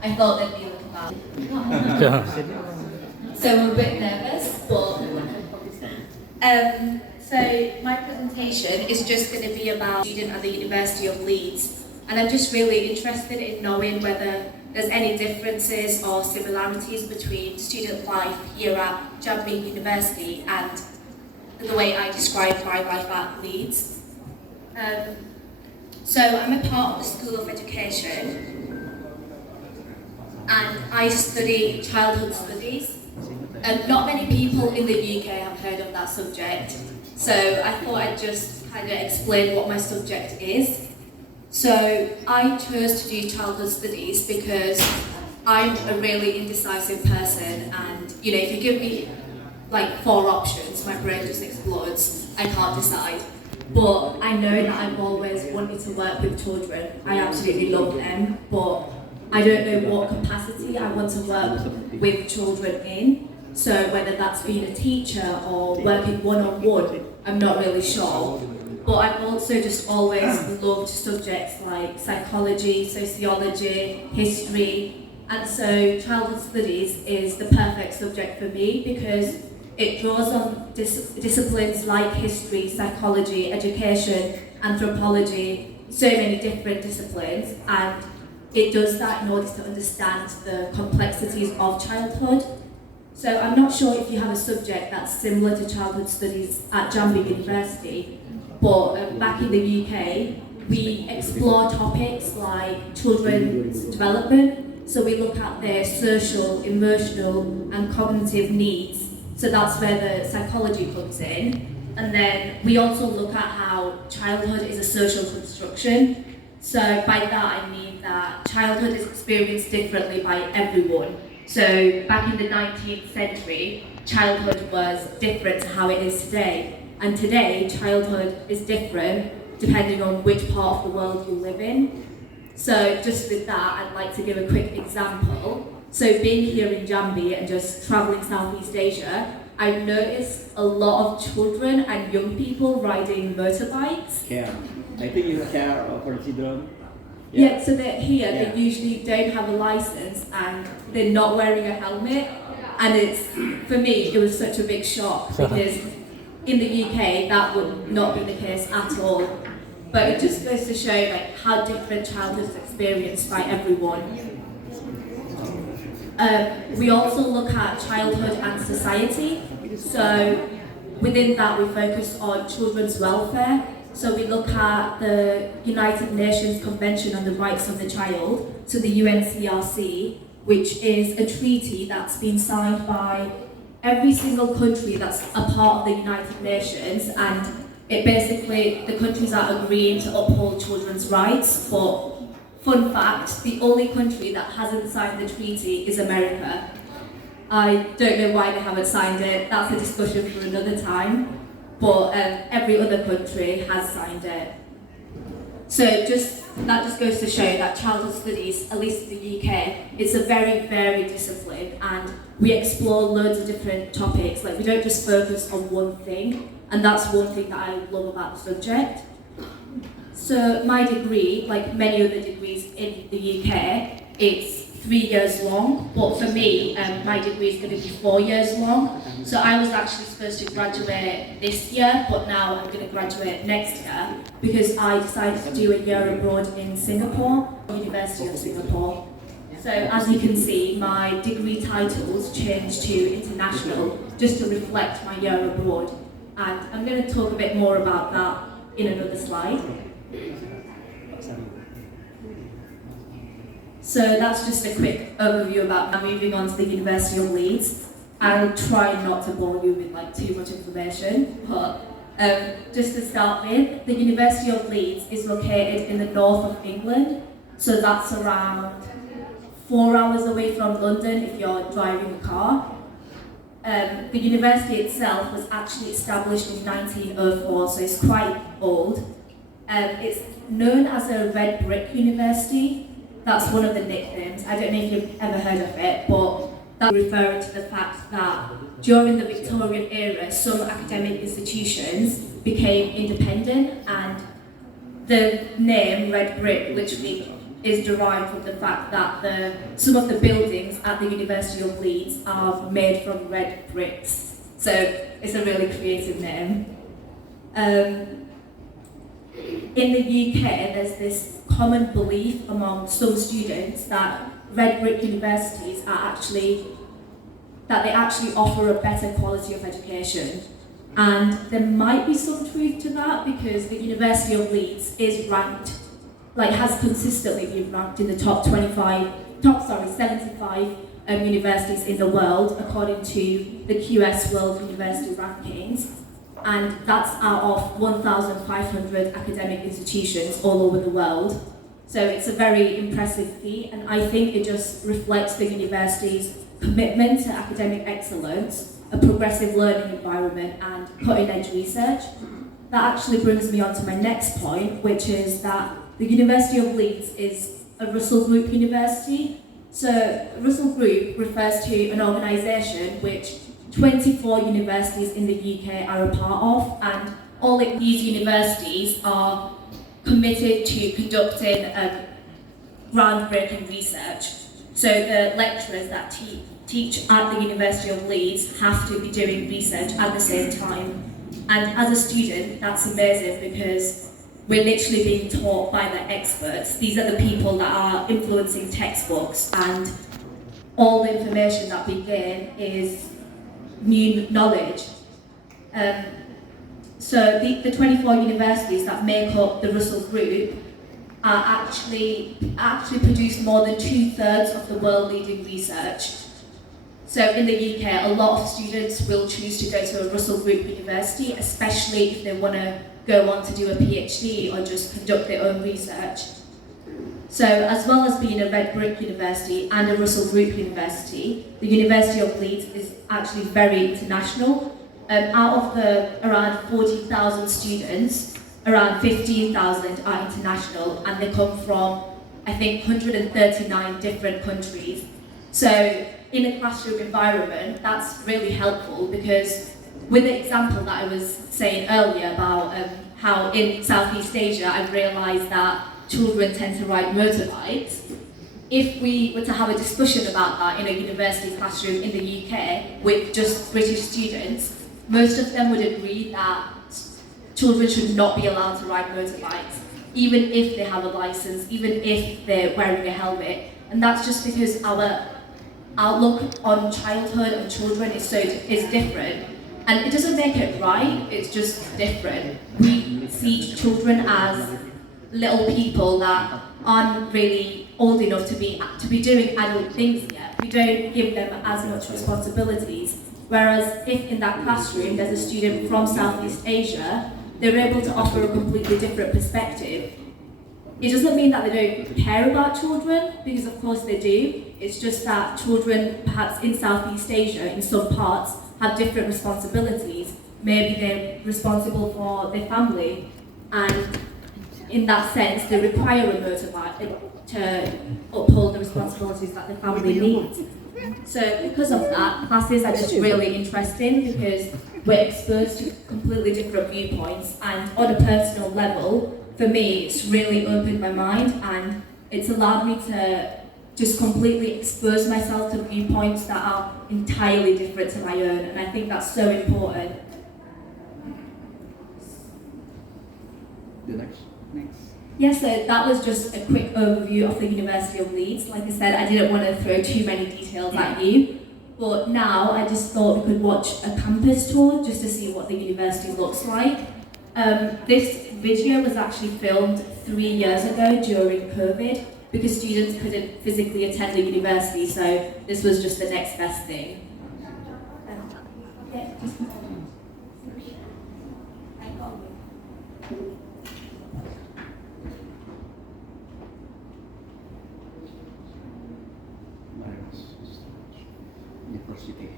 I thought they'd be a little bad. So I'm a bit nervous, but so my presentation is just going to be about student at the University of Leeds, and I'm just really interested in knowing whether there's any differences or similarities between student life here at Jambi University and the way I describe my life at Leeds. So I'm a part of the School of Education, and I study childhood studies. Not many people in the UK have heard of that subject, so I thought I'd just kind of explain what my subject is. So I chose to do childhood studies because I'm a really indecisive person, and if you give me like 4 options, my brain just explodes. I can't decide. But I know that I've always wanted to work with children. I absolutely love them, but I don't know what capacity I want to work with children in. So whether that's being a teacher or working one-on-one, I'm not really sure. But I've also just always loved subjects like psychology, sociology, history, and so childhood studies is the perfect subject for me because it draws on disciplines like history, psychology, education, anthropology, so many different disciplines, and it does that in order to understand the complexities of childhood. So I'm not sure if you have a subject that's similar to childhood studies at Jambi University, but back in the UK, we explore topics like children's development. So we look at their social, emotional, and cognitive needs. So that's where the psychology comes in. And then we also look at how childhood is a social construction. So by that I mean that childhood is experienced differently by everyone. So back in the 19th century, childhood was different to how it is today. And today, childhood is different depending on which part of the world you live in. So just with that, I'd like to give a quick example. So being here in Jambi and just travelling Southeast Asia, I've noticed a lot of children and young people riding motorbikes. Care. I think you care for children. Yeah, so they're here, they usually don't have a license and they're not wearing a helmet. And for me, it was such a big shock because in the UK, that would not be the case at all. But it just goes to show how different childhood is experienced by everyone. We also look at childhood and society. So within that, we focus on children's welfare. So we look at the United Nations Convention on the Rights of the Child, so the UNCRC, which is a treaty that's been signed by every single country that's a part of the United Nations, and it basically, the countries are agreeing to uphold children's rights. But fun fact, the only country that hasn't signed the treaty is America. I don't know why they haven't signed it, that's a discussion for another time, but every other country has signed it. So that just goes to show that childhood studies, at least in the UK, it's a very varied discipline, and we explore loads of different topics. We don't just focus on one thing, and that's one thing that I love about the subject. So my degree, like many other degrees in the UK, it's 3 years long, but for me, my degree is going to be 4 years long. So I was actually supposed to graduate this year, but now I'm going to graduate next year because I decided to do a year abroad in Singapore, University of Singapore. So as you can see, my degree titles changed to international just to reflect my year abroad. And I'm going to talk a bit more about that in another slide. So that's just a quick overview about now moving on to the University of Leeds. I'll try not to bore you with too much information, but just to start with, the University of Leeds is located in the north of England, so that's around 4 hours away from London if you're driving a car. The university itself was actually established in 1904, so it's quite old. It's known as a red brick university. That's one of the nicknames. I don't know if you've ever heard of it, but that's referring to the fact that during the Victorian era, some academic institutions became independent, and the name red brick literally is derived from the fact that some of the buildings at the University of Leeds are made from red bricks. So it's a really creative name. In the UK, there's this common belief among some students that red brick universities they actually offer a better quality of education. And there might be some truth to that because the University of Leeds is has consistently been ranked in the top 75 universities in the world according to the QS World University Rankings. And that's out of 1,500 academic institutions all over the world. So it's a very impressive feat, and I think it just reflects the university's commitment to academic excellence, a progressive learning environment, and cutting-edge research. That actually brings me on to my next point, which is that the University of Leeds is a Russell Group university. So Russell Group refers to an organisation which 24 universities in the UK are a part of, and all of these universities are committed to conducting groundbreaking research. So the lecturers that teach at the University of Leeds have to be doing research at the same time. And as a student, that's amazing because we're literally being taught by the experts. These are the people that are influencing textbooks, and all the information that we gain is new knowledge. So the 24 universities that make up the Russell Group are actually produce more than 2/3 of the world leading research. So in the UK, a lot of students will choose to go to a Russell Group university, especially if they want to go on to do a PhD or just conduct their own research. So as well as being a red brick university and a Russell Group university, the University of Leeds is actually very international. Out of the around 40,000 students, around 15,000 are international, and they come from, I think, 139 different countries. So in a classroom environment, that's really helpful because with the example that I was saying earlier about how in Southeast Asia, I've realised that children tend to ride motorbikes. If we were to have a discussion about that in a university classroom in the UK with just British students, most of them would agree that children should not be allowed to ride motorbikes, even if they have a license, even if they're wearing a helmet. And that's just because our outlook on childhood and children is different. And it doesn't make it right, it's just different. We see children as little people that aren't really old enough to be doing adult things yet. We don't give them as much responsibilities. Whereas if in that classroom there's a student from Southeast Asia, they're able to offer a completely different perspective. It doesn't mean that they don't care about children, because of course they do. It's just that children, perhaps in Southeast Asia, in some parts, have different responsibilities. Maybe they're responsible for their family, and in that sense, they require a motorbike to uphold the responsibilities that the family needs. So because of that, classes are just really interesting because we're exposed to completely different viewpoints, and on a personal level, for me, it's really opened my mind and it's allowed me to just completely expose myself to viewpoints that are entirely different to my own, and I think that's so important. The next. Yeah, so that was just a quick overview of the University of Leeds. Like I said, I didn't want to throw too many details at you, but now I just thought we could watch a campus tour just to see what the university looks like. This video was actually filmed 3 years ago during COVID because students couldn't physically attend the university, so this was just the next best thing. University.